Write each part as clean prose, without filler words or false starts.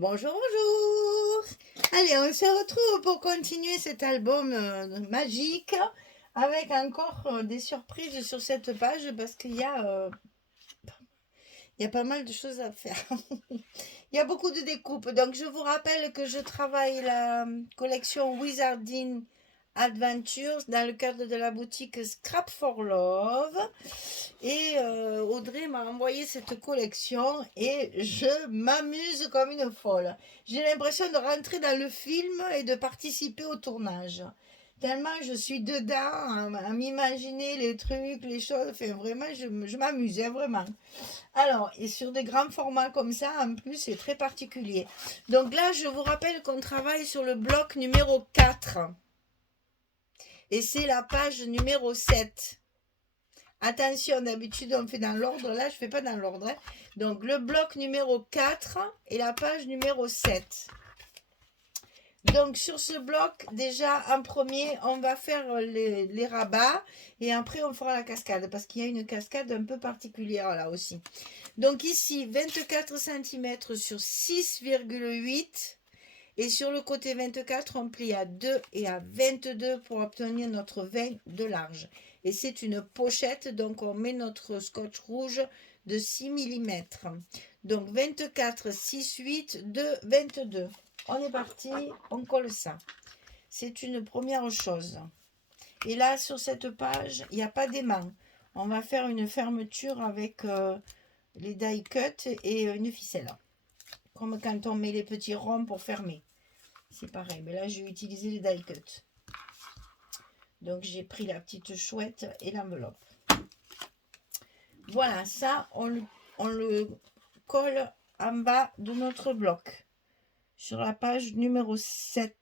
Bonjour, bonjour. Allez, on se retrouve pour continuer cet album magique avec encore des surprises sur cette page parce il y a pas mal de choses à faire. Il y a beaucoup de découpes. Donc, je vous rappelle que je travaille la collection Wizarding Adventures dans le cadre de la boutique Scrap for Love. Et Audrey m'a envoyé cette collection et je m'amuse comme une folle. J'ai l'impression de rentrer dans le film et de participer au tournage. Tellement je suis dedans à m'imaginer les trucs, les choses. Enfin, vraiment, je m'amuse, hein, vraiment. Alors, et sur des grands formats comme ça, en plus, c'est très particulier. Donc là, je vous rappelle qu'on travaille sur le bloc numéro 4. Et c'est la page numéro 7. Attention, d'habitude on fait dans l'ordre, là je ne fais pas dans l'ordre. Hein. Donc le bloc numéro 4 et la page numéro 7. Donc sur ce bloc, déjà en premier, on va faire les rabats et après on fera la cascade parce qu'il y a une cascade un peu particulière là aussi. Donc ici, 24 cm sur 6,8 et sur le côté 24, on plie à 2 et à 22 pour obtenir notre 20 de large. Et c'est une pochette, donc on met notre scotch rouge de 6 mm. Donc 24, 6, 8, 2, 22. On est parti, on colle ça. C'est une première chose. Et là, sur cette page, il n'y a pas d'aimant. On va faire une fermeture avec les die cut et une ficelle. Comme quand on met les petits ronds pour fermer. C'est pareil, mais là, j'ai utilisé les die cut. Donc, j'ai pris la petite chouette et l'enveloppe. Voilà, ça, on le colle en bas de notre bloc. Sur la page numéro 7.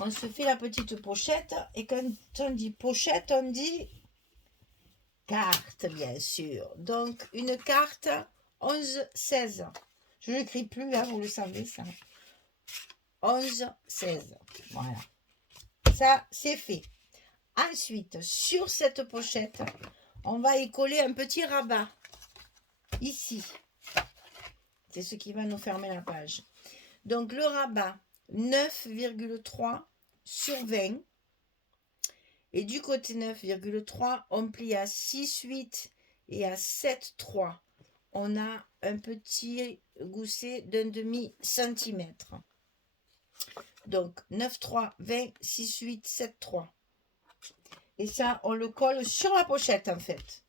On se fait la petite pochette. Et quand on dit pochette, on dit carte, bien sûr. Donc, une carte 11-16. Je ne l'écris plus, hein, vous le savez, ça. 11-16. Voilà. Ça, c'est fait. Ensuite, sur cette pochette, on va y coller un petit rabat. Ici. C'est ce qui va nous fermer la page. Donc, le rabat, 9,3 sur 20. Et du côté 9,3, on plie à 6,8 et à 7,3. On a un petit gousset d'un demi-centimètre. Donc 9,3, 20, 6,8, 7,3. Et ça, on le colle sur la pochette en fait.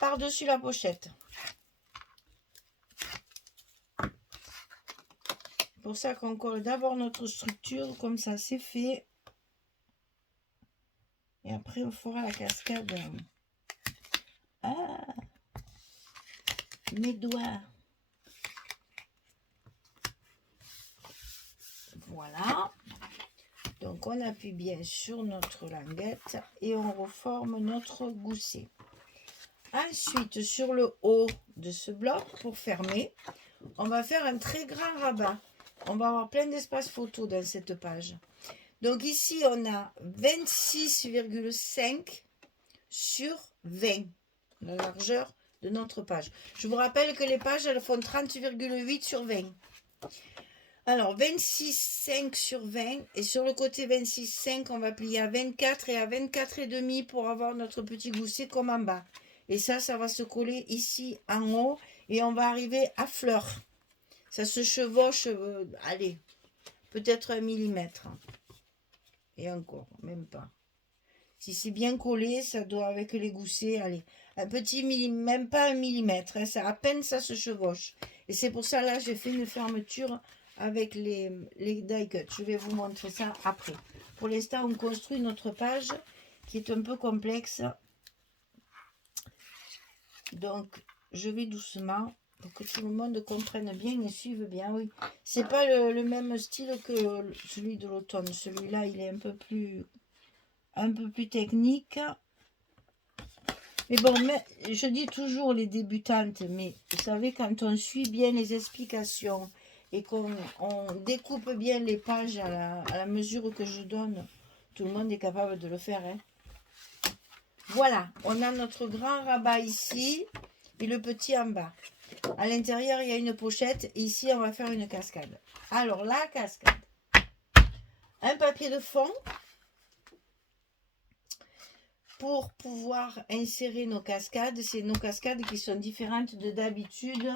Par-dessus la pochette. C'est pour ça qu'on colle d'abord notre structure, comme ça c'est fait. Et après on fera la cascade. Ah, mes doigts. Voilà. Donc on appuie bien sur notre languette et on reforme notre gousset. Ensuite, sur le haut de ce bloc, pour fermer, on va faire un très grand rabat. On va avoir plein d'espace photo dans cette page. Donc ici, on a 26,5 sur 20, la largeur de notre page. Je vous rappelle que les pages, elles font 30,8 sur 20. Alors, 26,5 sur 20. Et sur le côté 26,5, on va plier à 24 et à 24,5 pour avoir notre petit gousset comme en bas. Et ça va se coller ici en haut. Et on va arriver à fleur. Ça se chevauche, allez, peut-être 1 mm. Et encore, même pas. Si c'est bien collé, ça doit, avec les goussets, allez, un petit millimètre, même pas 1 mm. Hein, ça, à peine ça se chevauche. Et c'est pour ça, là, j'ai fait une fermeture avec les die cut. Je vais vous montrer ça après. Pour l'instant, on construit notre page qui est un peu complexe. Donc, je vais doucement pour que tout le monde comprenne bien et suive bien. Oui, c'est pas le même style que celui de l'automne. Celui-là, il est un peu plus technique. Mais bon, je dis toujours les débutantes, mais vous savez, quand on suit bien les explications et qu'on découpe bien les pages à la mesure que je donne, tout le monde est capable de le faire. Hein. Voilà, on a notre grand rabat ici et le petit en bas. À l'intérieur, il y a une pochette. Et ici, on va faire une cascade. Alors, la cascade. Un papier de fond pour pouvoir insérer nos cascades. C'est nos cascades qui sont différentes de d'habitude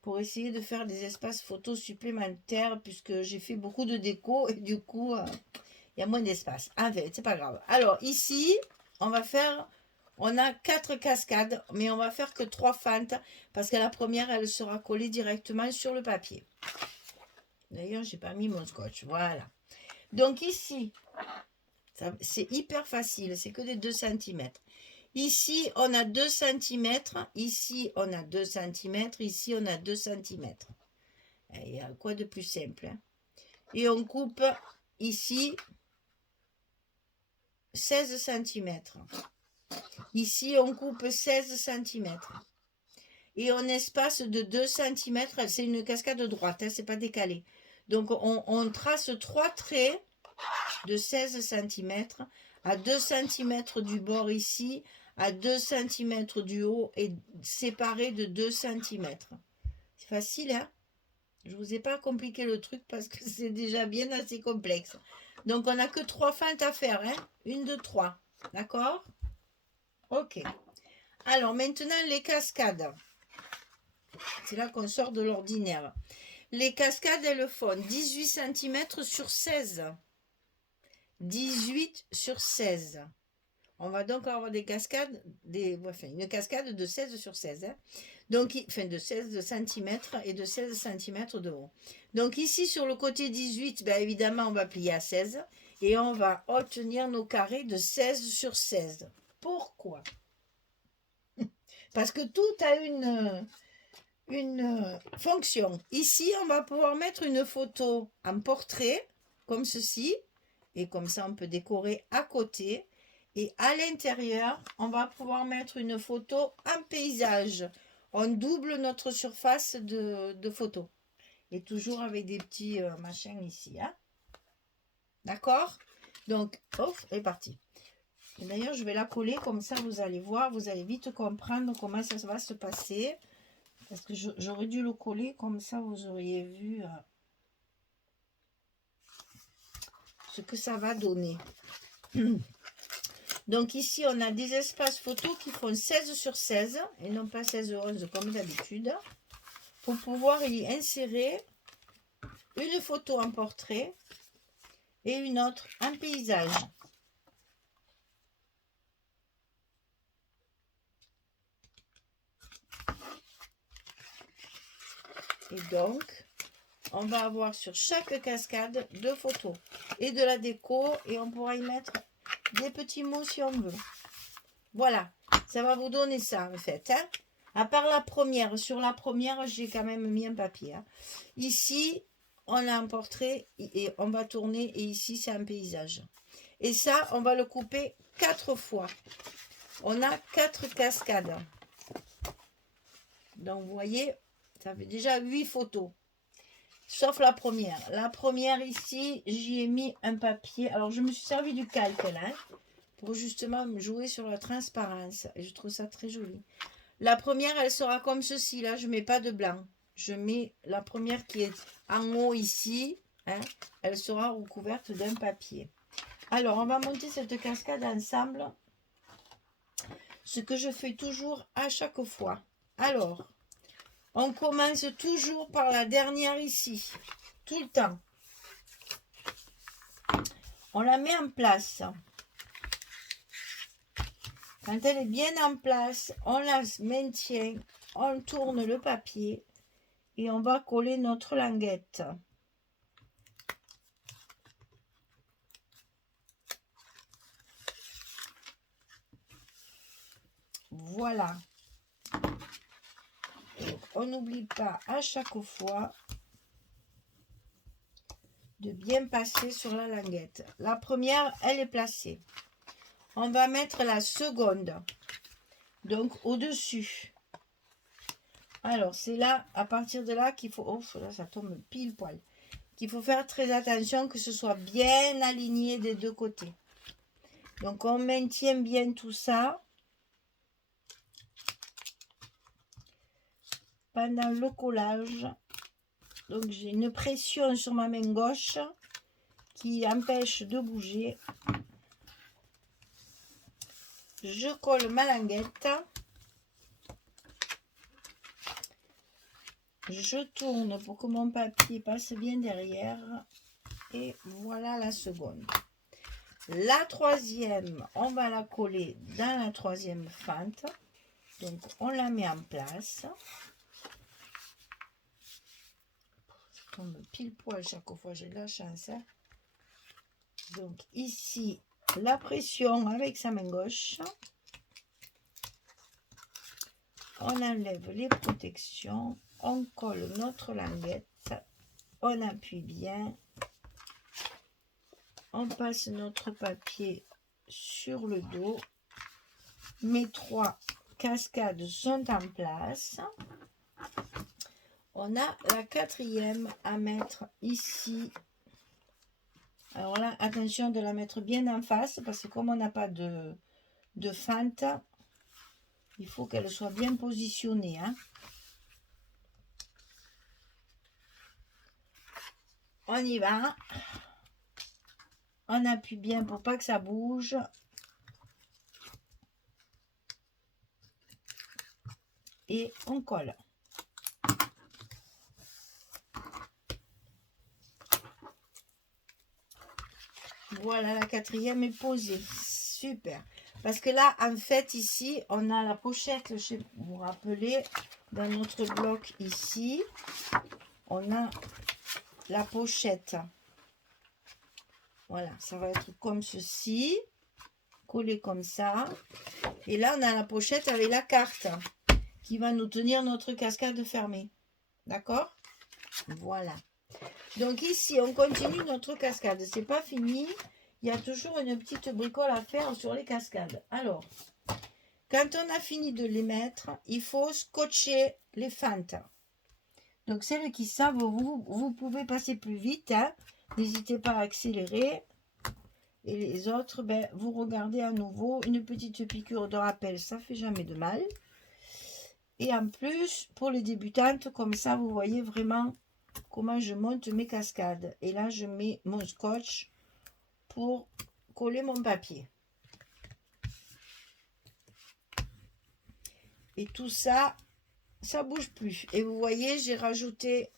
pour essayer de faire des espaces photos supplémentaires puisque j'ai fait beaucoup de déco et du coup, il y a moins d'espace. En fait, c'est pas grave. Alors, ici, on a 4 cascades, mais on va faire que 3 fentes parce que la première, elle sera collée directement sur le papier. D'ailleurs, j'ai pas mis mon scotch. Voilà. Donc ici, c'est hyper facile. C'est que des 2 cm. Ici, on a 2 cm. Ici, on a 2 cm. Ici, on a 2 cm. Il y a quoi de plus simple, hein? Et on coupe ici 16 cm. Ici, on coupe 16 cm. Et on espace de 2 cm. C'est une cascade droite, hein, c'est pas décalé. Donc, on trace 3 traits de 16 cm à 2 cm du bord ici, à 2 cm du haut et séparés de 2 cm. C'est facile, hein? Je ne vous ai pas compliqué le truc parce que c'est déjà bien assez complexe. Donc, on n'a que 3 fentes à faire, hein? Une de 3. D'accord? Ok. Alors, maintenant, les cascades. C'est là qu'on sort de l'ordinaire. Les cascades, elles font 18 cm sur 16. 18 sur 16. On va donc avoir des cascades, une cascade de 16 sur 16. Hein. Donc, de 16 cm et de 16 cm de haut. Donc ici, sur le côté 18, bien évidemment, on va plier à 16. Et on va obtenir nos carrés de 16 sur 16. Pourquoi? Parce que tout a une fonction. Ici, on va pouvoir mettre une photo en portrait, comme ceci. Et comme ça, on peut décorer à côté. Et à l'intérieur, on va pouvoir mettre une photo en paysage. On double notre surface de photo. Et toujours avec des petits machins ici. Hein. D'accord? Donc, hop, c'est parti. D'ailleurs, je vais la coller comme ça, vous allez voir. Vous allez vite comprendre comment ça va se passer. Parce que j'aurais dû le coller comme ça, vous auriez vu ce que ça va donner. Donc ici, on a des espaces photos qui font 16 sur 16 et non pas 16/11 comme d'habitude. Pour pouvoir y insérer une photo en portrait et une autre en paysage. Et donc, on va avoir sur chaque cascade 2 photos et de la déco et on pourra y mettre des petits mots si on veut. Voilà, ça va vous donner ça en fait. Hein. À part la première, sur la première, j'ai quand même mis un papier. Hein. Ici, on a un portrait et on va tourner et ici, c'est un paysage. Et ça, on va le couper 4 fois. On a 4 cascades. Donc, vous voyez, ça fait déjà 8 photos. Sauf la première. La première ici, j'y ai mis un papier. Alors, je me suis servi du calque là, pour justement jouer sur la transparence. Et je trouve ça très joli. La première, elle sera comme ceci. Là, je ne mets pas de blanc. Je mets la première qui est en haut ici. Hein, elle sera recouverte d'un papier. Alors, on va monter cette cascade ensemble. Ce que je fais toujours à chaque fois. Alors, on commence toujours par la dernière ici. Tout le temps. On la met en place. Quand elle est bien en place, on la maintient, on tourne le papier et on va coller notre languette. Voilà. Donc, on n'oublie pas à chaque fois de bien passer sur la languette. La première, elle est placée. On va mettre la seconde. Donc, au-dessus. Alors, c'est là, à partir de là, qu'il faut... Oh, là, ça tombe pile poil. Qu'il faut faire très attention que ce soit bien aligné des deux côtés. Donc, on maintient bien tout ça. pendant le collage. Donc j'ai une pression sur ma main gauche qui empêche de bouger. Je colle ma languette. Je tourne pour que mon papier passe bien derrière. Et voilà la seconde. La troisième, on va la coller dans la troisième fente. Donc on la met en place. Ça tombe pile poil chaque fois, j'ai de la chance. Hein. Donc ici, la pression avec sa main gauche. On enlève les protections. On colle notre languette. On appuie bien. On passe notre papier sur le dos. Mes 3 cascades sont en place. On a la quatrième à mettre ici. Alors là, attention de la mettre bien en face parce que comme on n'a pas de fente, il faut qu'elle soit bien positionnée. Hein. On y va. On appuie bien pour pas que ça bouge. Et on colle. Voilà, la quatrième est posée. Super. Parce que là, en fait, ici, on a la pochette, je sais, vous vous rappelez, dans notre bloc ici, on a la pochette. Voilà, ça va être comme ceci, collé comme ça. Et là, on a la pochette avec la carte qui va nous tenir notre cascade fermée. D'accord? Voilà. Donc ici, on continue notre cascade. C'est pas fini. Il y a toujours une petite bricole à faire sur les cascades. Alors, quand on a fini de les mettre, il faut scotcher les fentes. Donc celles qui savent, vous pouvez passer plus vite. Hein. N'hésitez pas à accélérer. Et les autres, ben, vous regardez à nouveau. Une petite piqûre de rappel, ça fait jamais de mal. Et en plus, pour les débutantes, comme ça, vous voyez vraiment comment je monte mes cascades. Et là, je mets mon scotch pour coller mon papier. Et tout ça, ça bouge plus. Et vous voyez, j'ai rajouté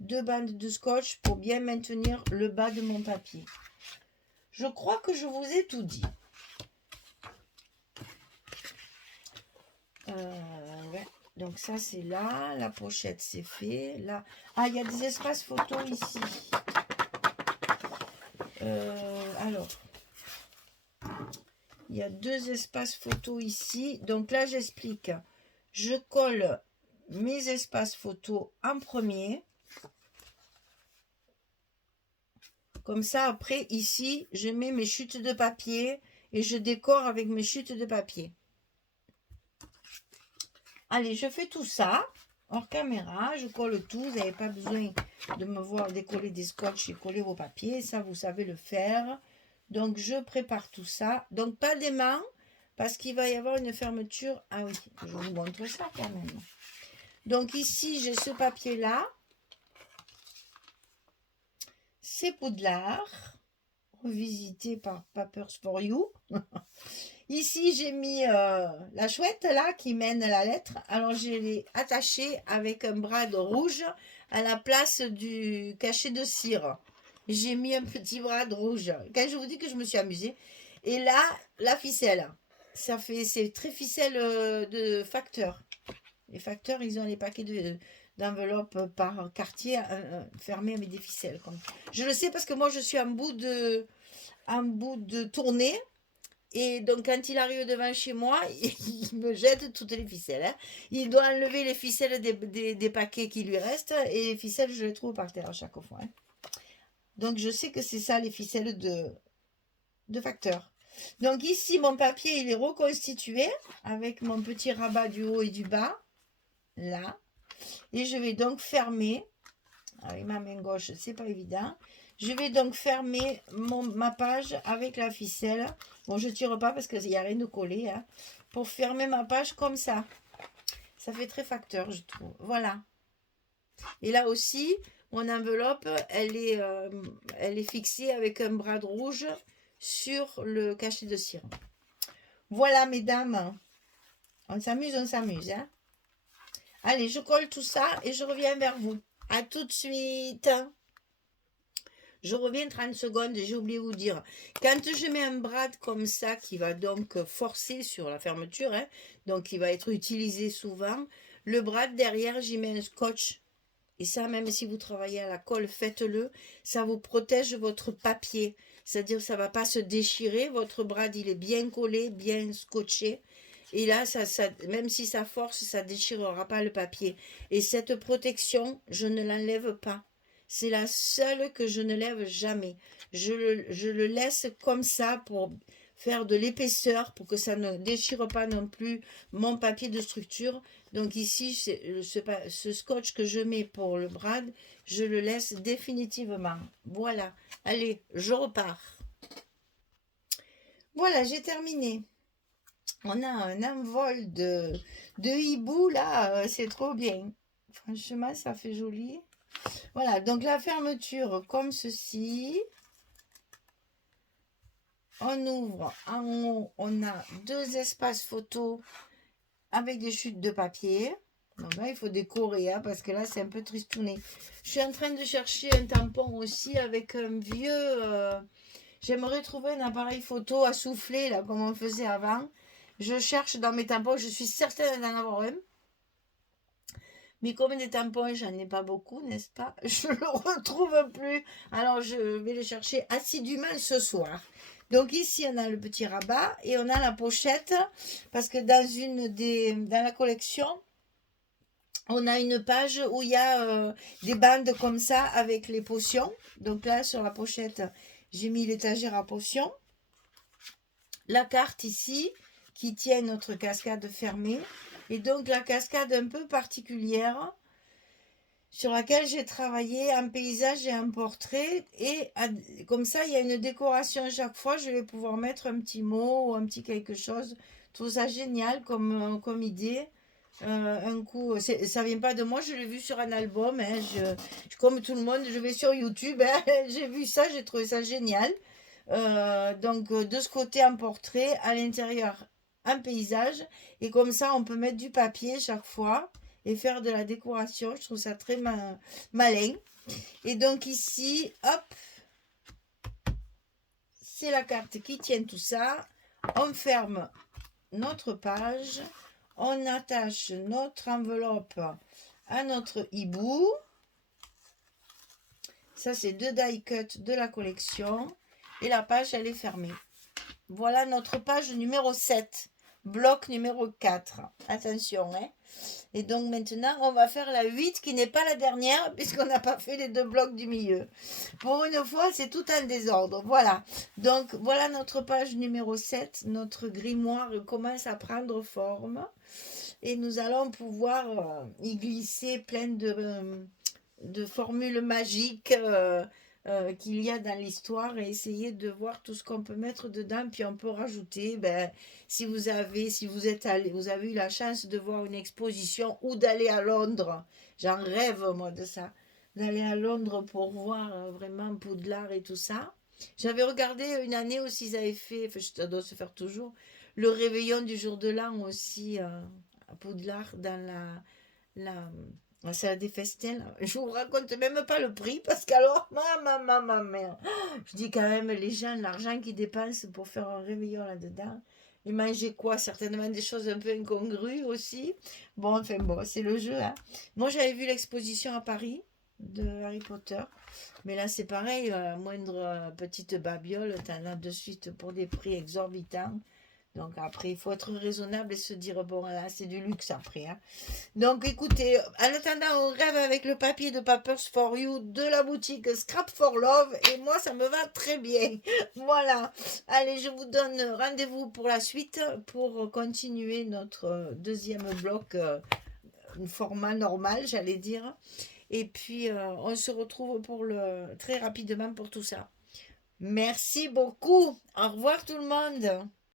2 bandes de scotch pour bien maintenir le bas de mon papier. Je crois que je vous ai tout dit. Ouais. Donc ça c'est là, la pochette c'est fait. Là, ah il y a des espaces photos ici. Alors, il y a 2 espaces photos ici. Donc là j'explique. Je colle mes espaces photos en premier. Comme ça après ici je mets mes chutes de papier et je décore avec mes chutes de papier. Allez, je fais tout ça hors caméra, je colle tout, vous n'avez pas besoin de me voir décoller des scotch et coller vos papiers, ça vous savez le faire. Donc je prépare tout ça, donc pas d'aimant parce qu'il va y avoir une fermeture. Ah oui, je vous montre ça quand même. Donc ici j'ai ce papier là, c'est Poudlard, revisité par Papers for You. Ici, j'ai mis la chouette là qui mène la lettre. Alors, je l'ai attachée avec un brad rouge à la place du cachet de cire. J'ai mis un petit brad rouge. Quand je vous dis que je me suis amusée. Et là, la ficelle. C'est très ficelle de facteur. Les facteurs, ils ont les paquets d'enveloppes par quartier fermés avec des ficelles. Je le sais parce que moi, je suis en bout de tournée. Et donc, quand il arrive devant chez moi, il me jette toutes les ficelles. Hein. Il doit enlever les ficelles des paquets qui lui restent. Et les ficelles, je les trouve par terre à chaque fois. Hein. Donc, je sais que c'est ça, les ficelles de facteur. Donc, ici, mon papier, il est reconstitué avec mon petit rabat du haut et du bas. Là. Et je vais donc fermer. Avec ma main gauche, c'est pas évident. Je vais donc fermer ma page avec la ficelle. Bon, je ne tire pas parce qu'il n'y a rien de collé. Hein, pour fermer ma page comme ça. Ça fait très facteur, je trouve. Voilà. Et là aussi, mon enveloppe, elle est fixée avec un brad rouge sur le cachet de cire. Voilà, mesdames. On s'amuse, hein. Allez, je colle tout ça et je reviens vers vous. À tout de suite. Je reviens 30 secondes, j'ai oublié de vous dire. Quand je mets un brad comme ça, qui va donc forcer sur la fermeture, hein, donc qui va être utilisé souvent, le brad derrière, j'y mets un scotch. Et ça, même si vous travaillez à la colle, faites-le. Ça vous protège votre papier. C'est-à-dire que ça ne va pas se déchirer. Votre brad, il est bien collé, bien scotché. Et là, même si ça force, ça ne déchirera pas le papier. Et cette protection, je ne l'enlève pas. C'est la seule que je ne lève jamais. Je le laisse comme ça pour faire de l'épaisseur, pour que ça ne déchire pas non plus mon papier de structure. Donc ici, ce scotch que je mets pour le brad, je le laisse définitivement. Voilà. Allez, je repars. Voilà, j'ai terminé. On a un envol de hibou là, c'est trop bien. Franchement, ça fait joli. Voilà, donc la fermeture comme ceci. On ouvre en haut, on a 2 espaces photos avec des chutes de papier. Donc là, il faut décorer, hein, parce que là, c'est un peu tristouné. Je suis en train de chercher un tampon aussi avec un vieux... J'aimerais trouver un appareil photo à souffler, là, comme on faisait avant. Je cherche dans mes tampons, je suis certaine d'en avoir un. Mais comme des tampons, j'en ai pas beaucoup, n'est-ce pas? Je ne le retrouve plus. Alors, je vais le chercher assidûment ce soir. Donc ici, on a le petit rabat et on a la pochette. Parce que dans la collection, on a une page où il y a des bandes comme ça avec les potions. Donc là, sur la pochette, j'ai mis l'étagère à potions. La carte ici, qui tient notre cascade fermée. Et donc la cascade un peu particulière sur laquelle j'ai travaillé un paysage et un portrait. Et comme ça, il y a une décoration chaque fois. Je vais pouvoir mettre un petit mot ou un petit quelque chose. Je trouve ça génial comme idée. Un coup, ça vient pas de moi, je l'ai vu sur un album. Hein, comme tout le monde, je vais sur YouTube. Hein, j'ai vu ça, j'ai trouvé ça génial. Donc de ce côté un portrait, à l'intérieur un paysage, et comme ça on peut mettre du papier chaque fois et faire de la décoration. Je trouve ça très malin. Et donc ici, hop, c'est la carte qui tient tout ça. On ferme notre page, on attache notre enveloppe à notre hibou. Ça, c'est 2 die cut de la collection. Et la page, elle est fermée. Voilà notre page numéro 7. Bloc numéro 4. Attention, hein. Et donc maintenant, on va faire la 8 qui n'est pas la dernière puisqu'on n'a pas fait les 2 blocs du milieu. Pour une fois, c'est tout en désordre. Voilà. Donc, voilà notre page numéro 7. Notre grimoire commence à prendre forme. Et nous allons pouvoir y glisser plein de formules magiques qu'il y a dans l'histoire et essayer de voir tout ce qu'on peut mettre dedans. Puis on peut rajouter, si vous avez eu la chance de voir une exposition ou d'aller à Londres, j'en rêve moi de ça, d'aller à Londres pour voir vraiment Poudlard et tout ça. J'avais regardé une année aussi, ils avaient fait, enfin, ça doit se faire toujours, le réveillon du jour de l'an aussi à Poudlard dans la salle des festins. Là. Je vous raconte même pas le prix parce qu'alors, ma mère. Je dis quand même, les gens, l'argent qu'ils dépensent pour faire un réveillon là-dedans. Ils mangeaient quoi? Certainement des choses un peu incongrues aussi. Bon, enfin bon, c'est le jeu. Hein. Moi, j'avais vu l'exposition à Paris de Harry Potter. Mais là, c'est pareil, moindre petite babiole, t'en as de suite pour des prix exorbitants. Donc après, il faut être raisonnable et se dire, bon, là, c'est du luxe après. Hein. Donc écoutez, en attendant, on rêve avec le papier de Papers for You de la boutique Scrap for Love. Et moi, ça me va très bien. Voilà. Allez, je vous donne rendez-vous pour la suite, pour continuer notre deuxième bloc, format normal, j'allais dire. Et puis, on se retrouve très rapidement pour tout ça. Merci beaucoup. Au revoir tout le monde.